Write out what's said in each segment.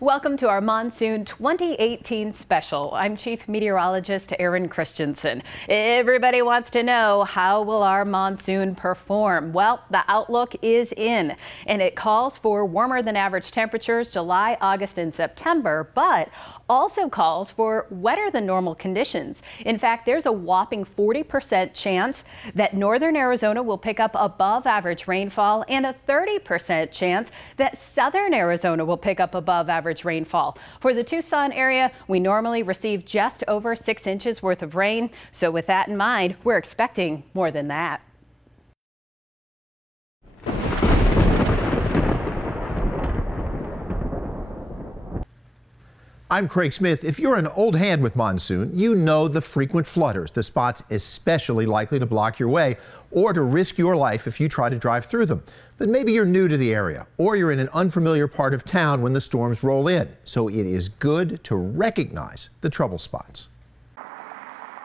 Welcome to our Monsoon 2018 special. I'm Chief Meteorologist Erin Christensen. Everybody wants to know, how will our monsoon perform? Well, the outlook is in, and it calls for warmer than average temperatures July, August, and September, but also calls for wetter than normal conditions. In fact, there's a whopping 40% chance that northern Arizona will pick up above average rainfall and a 30% chance that southern Arizona will pick up above average rainfall. For the Tucson area, we normally receive just over 6 inches worth of rain. So with that in mind, we're expecting more than that. I'm Craig Smith. If you're an old hand with monsoon, you know the frequent flutters, the spots especially likely to block your way or to risk your life if you try to drive through them. But maybe you're new to the area or you're in an unfamiliar part of town when the storms roll in. So it is good to recognize the trouble spots.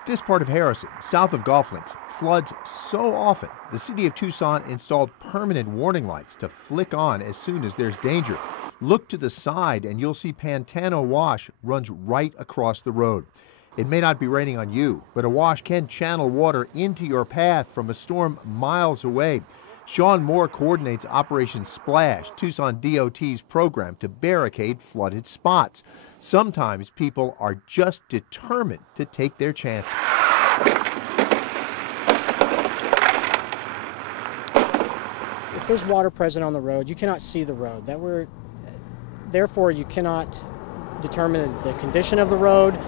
This part of Harrison, south of Golf Links, floods so often the city of Tucson installed permanent warning lights to flick on as soon as there's danger. Look to the side and you'll see Pantano Wash runs right across the road. It may not be raining on you, but a wash can channel water into your path from a storm miles away. Sean Moore coordinates Operation Splash, Tucson DOT's program to barricade flooded spots. Sometimes people are just determined to take their chances. If there's water present on the road, you cannot see the road. Therefore, you cannot determine the condition of the road.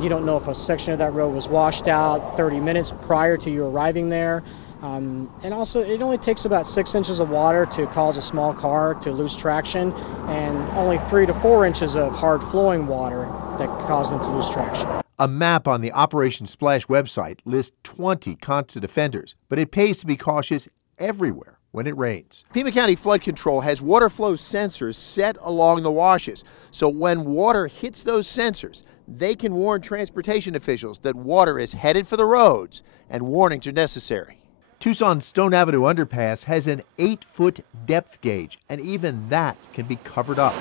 You don't know if a section of that road was washed out 30 minutes prior to you arriving there. And also, it only takes about 6 inches of water to cause a small car to lose traction, and only 3 to 4 inches of hard flowing water that cause them to lose traction. A map on the Operation Splash website lists 20 constant offenders, but it pays to be cautious everywhere when it rains. Pima County Flood Control has water flow sensors set along the washes, so when water hits those sensors, they can warn transportation officials that water is headed for the roads and warnings are necessary. Tucson's Stone Avenue underpass has an 8-foot depth gauge, and even that can be covered up.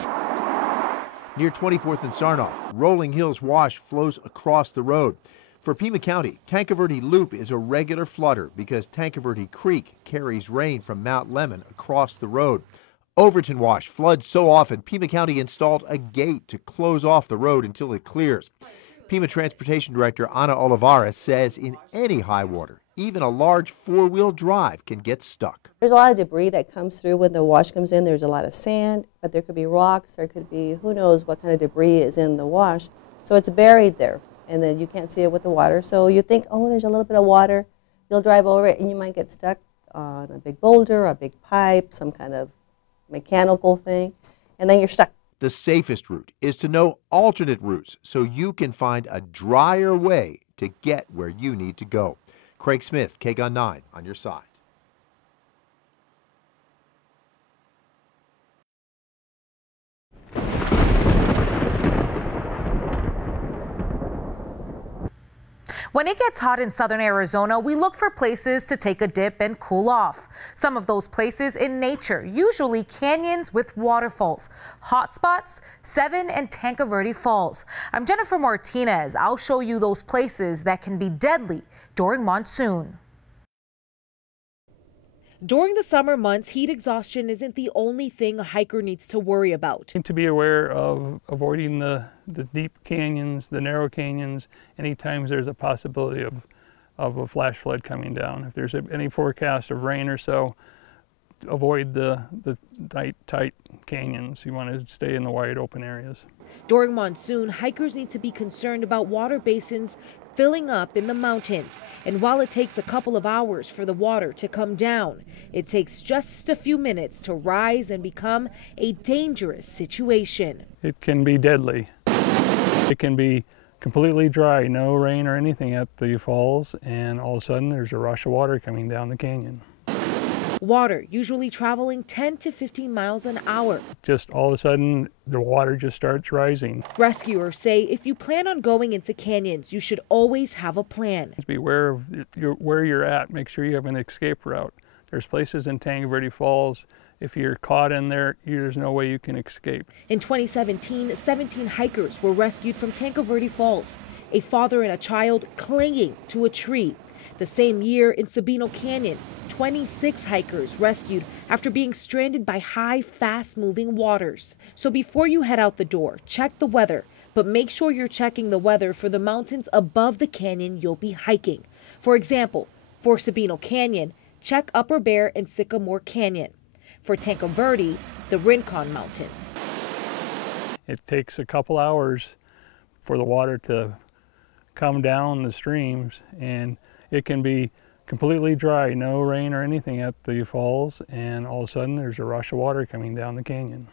Near 24th and Sarnoff, Rolling Hills Wash flows across the road. For Pima County, Tancaverde Loop is a regular flooder because Tancaverde Creek carries rain from Mount Lemmon across the road. Overton Wash floods so often, Pima County installed a gate to close off the road until it clears. Pima Transportation Director Ana Olivares says in any high water, even a large four-wheel drive can get stuck. There's a lot of debris that comes through when the wash comes in. There's a lot of sand, but there could be rocks, there could be who knows what kind of debris is in the wash. So it's buried there, and then you can't see it with the water. So you think, oh, there's a little bit of water. You'll drive over it, and you might get stuck on a big boulder, a big pipe, some kind of mechanical thing, and then you're stuck. The safest route is to know alternate routes so you can find a drier way to get where you need to go. Craig Smith, KGUN 9 on your side. When it gets hot in southern Arizona, we look for places to take a dip and cool off. Some of those places in nature, usually canyons with waterfalls. Hotspots, Seven and Tancaverde Falls. I'm Jennifer Martinez. I'll show you those places that can be deadly during monsoon. During the summer months, heat exhaustion isn't the only thing a hiker needs to worry about. To be aware of avoiding the deep canyons, the narrow canyons, anytime there's a possibility of a flash flood coming down. If there's any forecast of rain or so, avoid the tight canyons. You want to stay in the wide open areas. During monsoon, hikers need to be concerned about water basins filling up in the mountains. And while it takes a couple of hours for the water to come down, it takes just a few minutes to rise and become a dangerous situation. It can be deadly. It can be completely dry, no rain or anything at the falls, and all of a sudden there's a rush of water coming down the canyon. Water usually traveling 10 to 15 miles an hour. Just all of a sudden, the water just starts rising. Rescuers say if you plan on going into canyons, you should always have a plan. Be aware of where you're at. Make sure you have an escape route. There's places in Tancaverde Falls if you're caught in there, there's no way you can escape. In 2017, 17 hikers were rescued from Tanque Verde Falls, a father and a child clinging to a tree. The same year in Sabino Canyon, 26 hikers rescued after being stranded by high, fast-moving waters. So before you head out the door, check the weather, but make sure you're checking the weather for the mountains above the canyon you'll be hiking. For example, for Sabino Canyon, check Upper Bear and Sycamore Canyon. For Tanque Verde, the Rincon Mountains. It takes a couple hours for the water to come down the streams, and it can be completely dry, no rain or anything at the falls, and all of a sudden there's a rush of water coming down the canyon.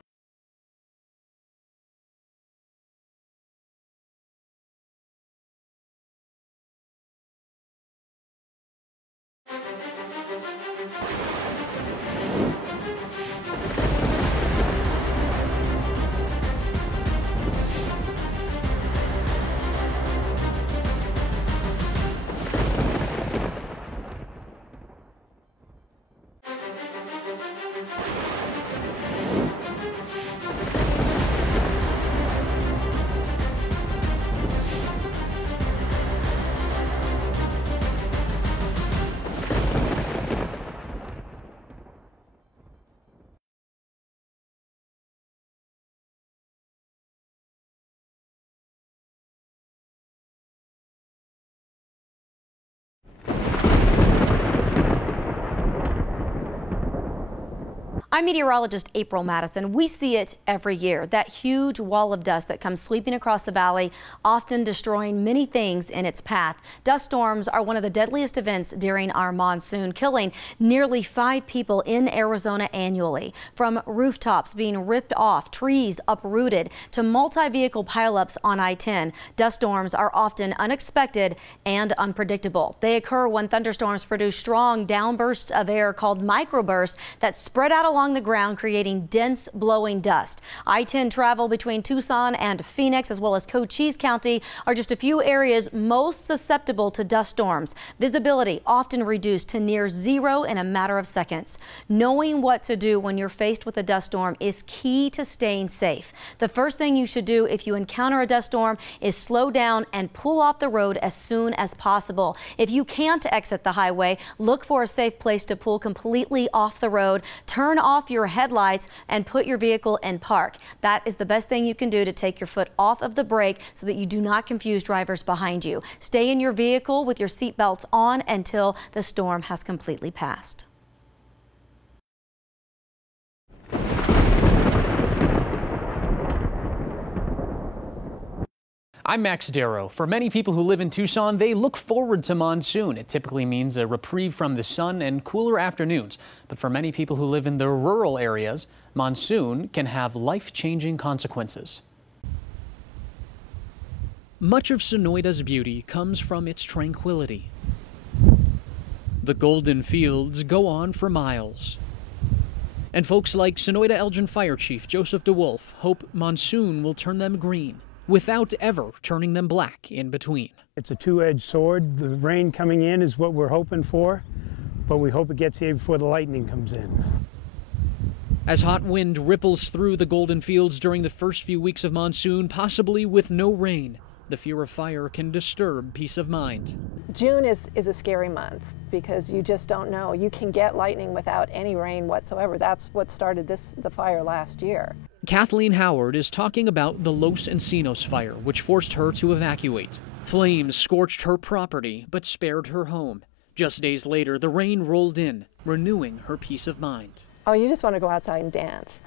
I'm meteorologist April Madison. We see it every year, that huge wall of dust that comes sweeping across the valley, often destroying many things in its path. Dust storms are one of the deadliest events during our monsoon, killing nearly 5 people in Arizona annually. From rooftops being ripped off, trees uprooted, to multi-vehicle pileups on I-10, dust storms are often unexpected and unpredictable. They occur when thunderstorms produce strong downbursts of air called microbursts that spread out along the ground, creating dense blowing dust. I-10 travel between Tucson and Phoenix, as well as Cochise County, are just a few areas most susceptible to dust storms. Visibility often reduced to near zero in a matter of seconds. Knowing what to do when you're faced with a dust storm is key to staying safe. The first thing you should do if you encounter a dust storm is slow down and pull off the road as soon as possible. If you can't exit the highway, look for a safe place to pull completely off the road. Turn off your headlights and put your vehicle in park. That is the best thing you can do to take your foot off of the brake so that you do not confuse drivers behind you. Stay in your vehicle with your seat belts on until the storm has completely passed. I'm Max Darrow. For many people who live in Tucson, they look forward to monsoon. It typically means a reprieve from the sun and cooler afternoons. But for many people who live in the rural areas, monsoon can have life-changing consequences. Much of Sonoyta's beauty comes from its tranquility. The golden fields go on for miles. And folks like Sonoyta Elgin Fire Chief Joseph DeWolf hope monsoon will turn them green, without ever turning them black in between. It's a two-edged sword. The rain coming in is what we're hoping for, but we hope it gets here before the lightning comes in. As hot wind ripples through the golden fields during the first few weeks of monsoon, possibly with no rain, the fear of fire can disturb peace of mind. June is a scary month because you just don't know. You can get lightning without any rain whatsoever. That's what started the fire last year. Kathleen Howard is talking about the Los Encinos fire, which forced her to evacuate. Flames scorched her property, but spared her home. Just days later, the rain rolled in, renewing her peace of mind. Oh, you just want to go outside and dance.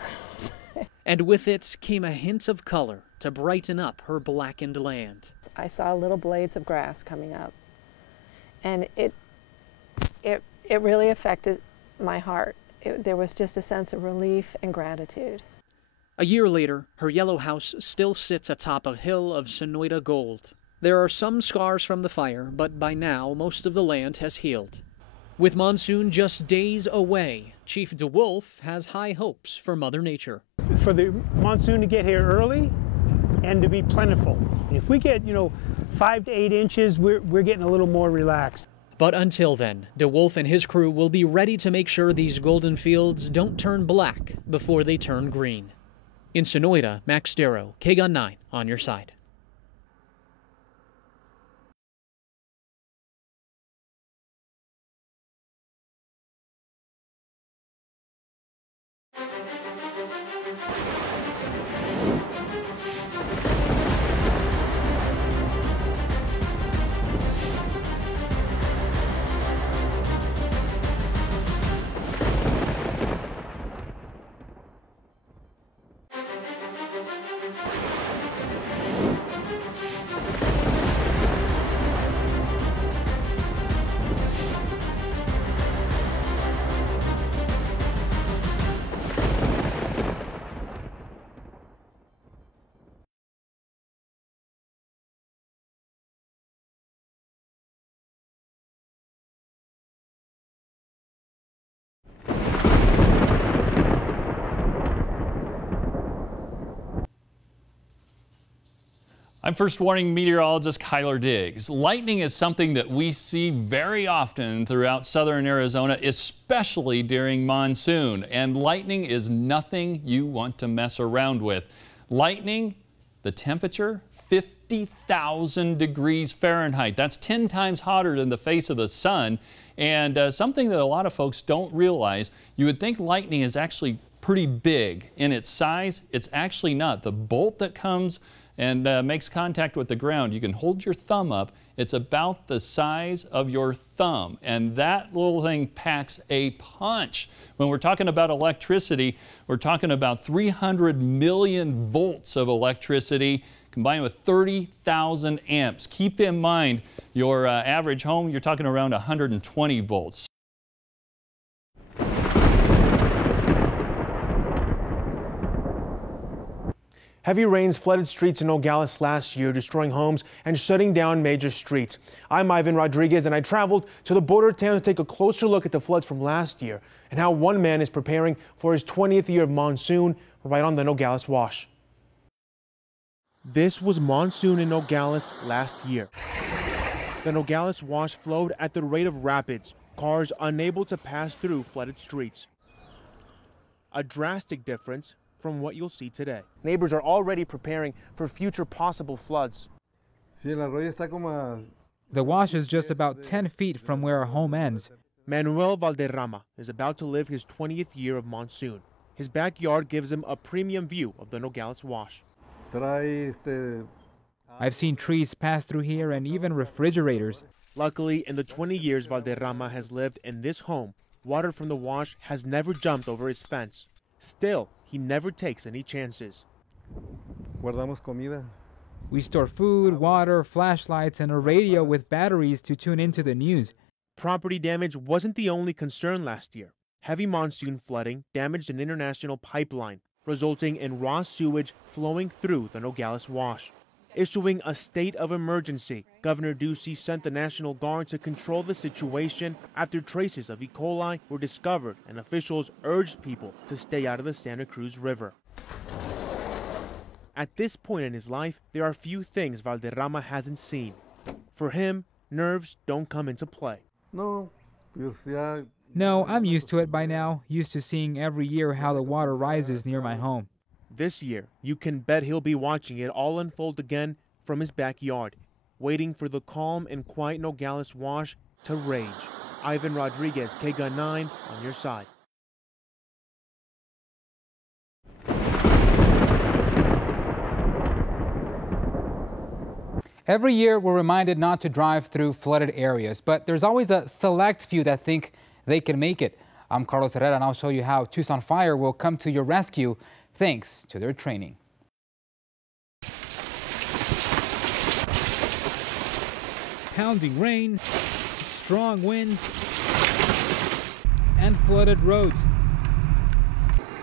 And with it came a hint of color to brighten up her blackened land. I saw little blades of grass coming up, and it really affected my heart. There was just a sense of relief and gratitude. A year later, her yellow house still sits atop a hill of Sonoyta gold. There are some scars from the fire, but by now most of the land has healed. With monsoon just days away, Chief DeWolf has high hopes for Mother Nature. For the monsoon to get here early and to be plentiful. If we get, 5 to 8 inches, we're getting a little more relaxed. But until then, DeWolf and his crew will be ready to make sure these golden fields don't turn black before they turn green. In Sonoita, Max Darrow, KGUN 9 on your side. I'm first warning meteorologist Kyler Diggs. Lightning is something that we see very often throughout southern Arizona, especially during monsoon. And lightning is nothing you want to mess around with. Lightning, the temperature, 50,000 degrees Fahrenheit. That's 10 times hotter than the face of the sun. And something that a lot of folks don't realize, you would think lightning is actually pretty big in its size. It's actually not. The bolt that comes and makes contact with the ground, you can hold your thumb up. It's about the size of your thumb, and that little thing packs a punch. When we're talking about electricity, we're talking about 300 million volts of electricity combined with 30,000 amps. Keep in mind, your average home, you're talking around 120 volts. Heavy rains flooded streets in Nogales last year, destroying homes and shutting down major streets. I'm Ivan Rodriguez, and I traveled to the border town to take a closer look at the floods from last year and how one man is preparing for his 20th year of monsoon right on the Nogales Wash. This was monsoon in Nogales last year. The Nogales Wash flowed at the rate of rapids, cars unable to pass through flooded streets. A drastic difference from what you'll see today. Neighbors are already preparing for future possible floods. The wash is just about 10 feet from where our home ends. Manuel Valderrama is about to live his 20th year of monsoon. His backyard gives him a premium view of the Nogales Wash. I've seen trees pass through here and even refrigerators. Luckily, in the 20 years Valderrama has lived in this home, water from the wash has never jumped over his fence. Still, he never takes any chances. We store food, water, flashlights, and a radio with batteries to tune into the news. Property damage wasn't the only concern last year. Heavy monsoon flooding damaged an international pipeline, resulting in raw sewage flowing through the Nogales Wash. Issuing a state of emergency, Governor Ducey sent the National Guard to control the situation after traces of E. coli were discovered, and officials urged people to stay out of the Santa Cruz River. At this point in his life, there are few things Valderrama hasn't seen. For him, nerves don't come into play. No, I'm used to it by now, used to seeing every year how the water rises near my home. This year, you can bet he'll be watching it all unfold again from his backyard, waiting for the calm and quiet Nogales Wash to rage. Ivan Rodriguez, KGUN 9, on your side. Every year, we're reminded not to drive through flooded areas, but there's always a select few that think they can make it. I'm Carlos Herrera, and I'll show you how Tucson Fire will come to your rescue thanks to their training. Pounding rain, strong winds, and flooded roads.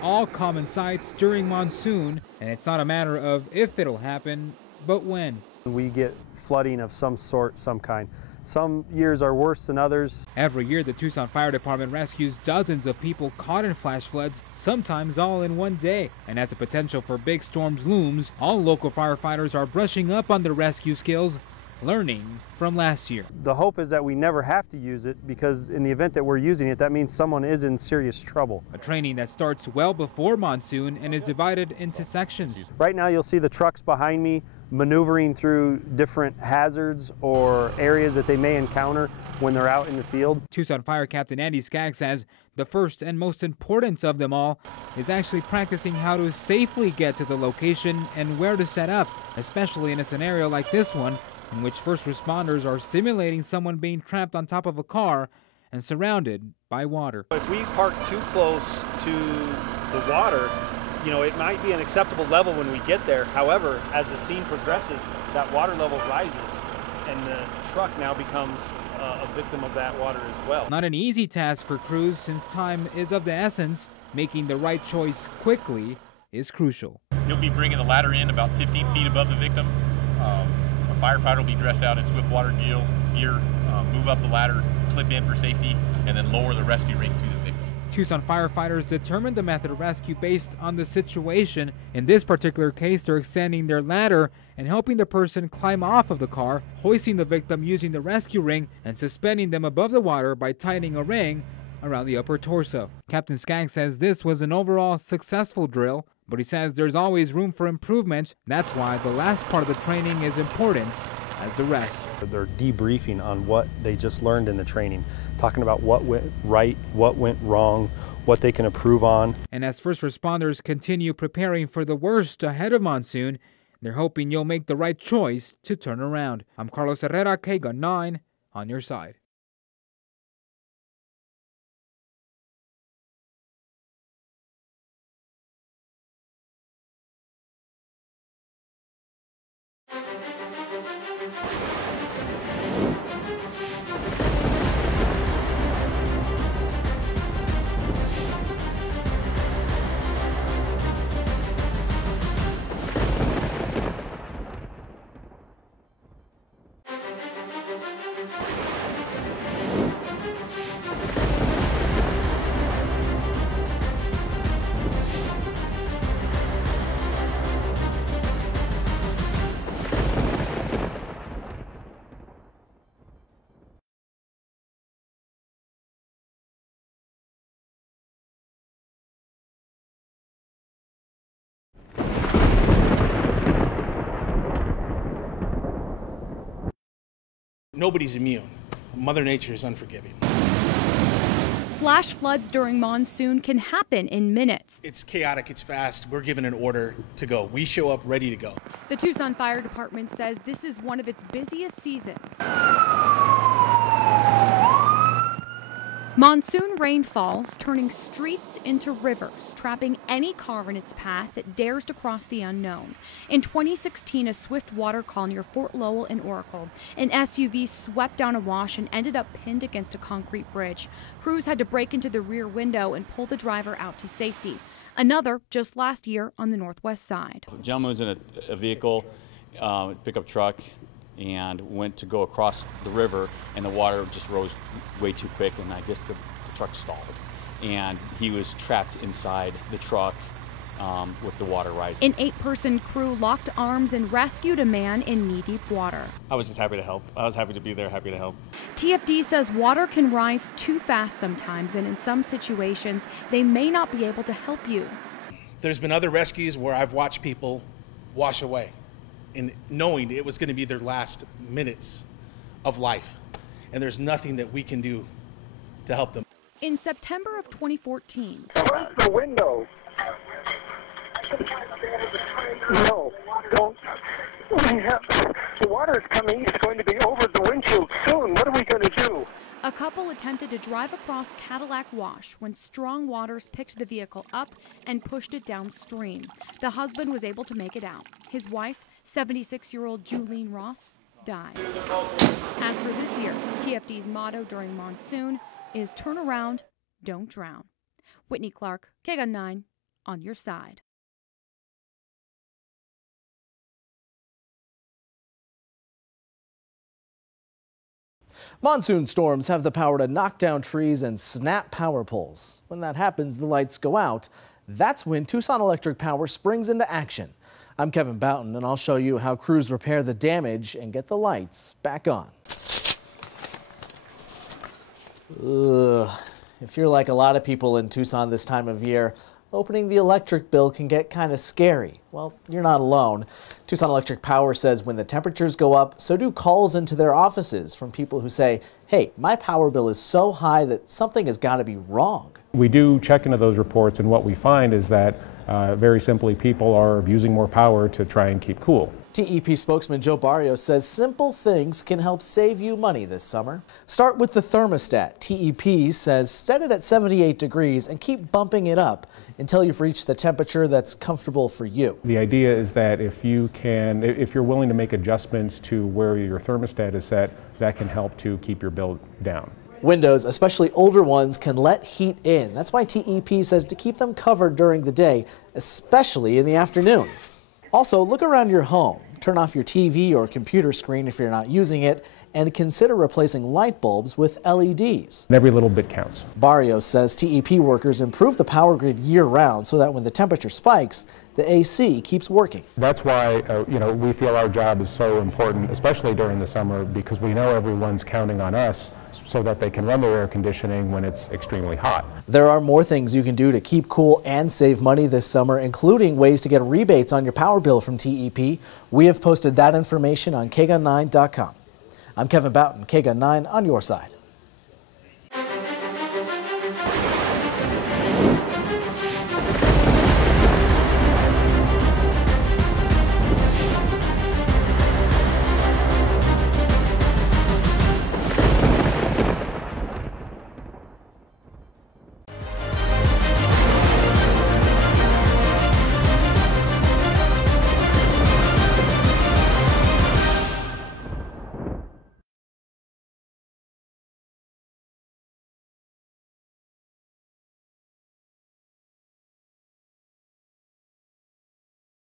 All common sights during monsoon, and it's not a matter of if it'll happen, but when. We get flooding of some sort, some kind. Some years are worse than others. Every year, the Tucson Fire Department rescues dozens of people caught in flash floods, sometimes all in one day. And as the potential for big storms looms, all local firefighters are brushing up on their rescue skills learning from last year. The hope is that we never have to use it, because in the event that we're using it, that means someone is in serious trouble. A training that starts well before monsoon and is divided into sections. Right now you'll see the trucks behind me maneuvering through different hazards or areas that they may encounter when they're out in the field. Tucson Fire Captain Andy Skaggs says the first and most important of them all is actually practicing how to safely get to the location and where to set up, especially in a scenario like this one, in which first responders are simulating someone being trapped on top of a car and surrounded by water. If we park too close to the water, it might be an acceptable level when we get there. However, as the scene progresses, that water level rises and the truck now becomes a victim of that water as well. Not an easy task for crews, since time is of the essence. Making the right choice quickly is crucial. You'll be bringing the ladder in about 15 feet above the victim. A firefighter will be dressed out in swift water gear, move up the ladder, clip in for safety, and then lower the rescue ring to the victim. Tucson firefighters determined the method of rescue based on the situation. In this particular case, they're extending their ladder and helping the person climb off of the car, hoisting the victim using the rescue ring, and suspending them above the water by tightening a ring around the upper torso. Captain Skaggs says this was an overall successful drill, but he says there's always room for improvement. That's why the last part of the training is important as the rest. They're debriefing on what they just learned in the training, talking about what went right, what went wrong, what they can improve on. And as first responders continue preparing for the worst ahead of monsoon, they're hoping you'll make the right choice to turn around. I'm Carlos Herrera, KGUN 9, on your side. Nobody's immune. Mother Nature is unforgiving. Flash floods during monsoon can happen in minutes. It's chaotic, it's fast. We're given an order to go. We show up ready to go. The Tucson Fire Department says this is one of its busiest seasons. Monsoon rain falls, turning streets into rivers, trapping any car in its path that dares to cross the unknown. In 2016, a swift water call near Fort Lowell in Oracle, an SUV swept down a wash and ended up pinned against a concrete bridge. Crews had to break into the rear window and pull the driver out to safety. Another just last year on the northwest side. The gentleman was in a vehicle, pickup truck, and went to go across the river, and the water just rose way too quick, and I guess the truck stalled, and he was trapped inside the truck with the water rising. An 8-person crew locked arms and rescued a man in knee-deep water. I was just happy to help. I was happy to be there, happy to help. TFD says water can rise too fast sometimes, and in some situations, they may not be able to help you. There's been other rescues where I've watched people wash away, and knowing it was going to be their last minutes of life. And there's nothing that we can do to help them. In September of 2014. Close the window. No, don't. The water is coming. It's going to be over the windshield soon. What are we going to do? A couple attempted to drive across Cadillac Wash when strong waters picked the vehicle up and pushed it downstream. The husband was able to make it out. His wife, 76-year-old Julene Ross, died. As for this year, TFD's motto during monsoon is turn around, don't drown. Whitney Clark, KGUN 9, on your side. Monsoon storms have the power to knock down trees and snap power poles. When that happens, the lights go out. That's when Tucson Electric Power springs into action. I'm Kevin Boughton, and I'll show you how crews repair the damage and get the lights back on. Ugh. If you're like a lot of people in Tucson this time of year, opening the electric bill can get kind of scary. Well, you're not alone. Tucson Electric Power says when the temperatures go up, so do calls into their offices from people who say, hey, my power bill is so high that something has got to be wrong. We do check into those reports, and what we find is that very simply people are using more power to try and keep cool. TEP spokesman Joe Barrios says simple things can help save you money this summer. Start with the thermostat. TEP says set it at 78 degrees and keep bumping it up until you've reached the temperature that's comfortable for you. The idea is that if you're willing to make adjustments to where your thermostat is set, that can help to keep your bill down. Windows, especially older ones, can let heat in. That's why TEP says to keep them covered during the day, especially in the afternoon. Also, look around your home. Turn off your TV or computer screen if you're not using it, and consider replacing light bulbs with LEDs. Every little bit counts. Barrios says TEP workers improve the power grid year-round so that when the temperature spikes, the AC keeps working. That's why we feel our job is so important, especially during the summer, because we know everyone's counting on us so that they can run their air conditioning when it's extremely hot. There are more things you can do to keep cool and save money this summer, including ways to get rebates on your power bill from TEP. We have posted that information on KGUN9.com. I'm Kevin Boughton, KGUN 9 on your side.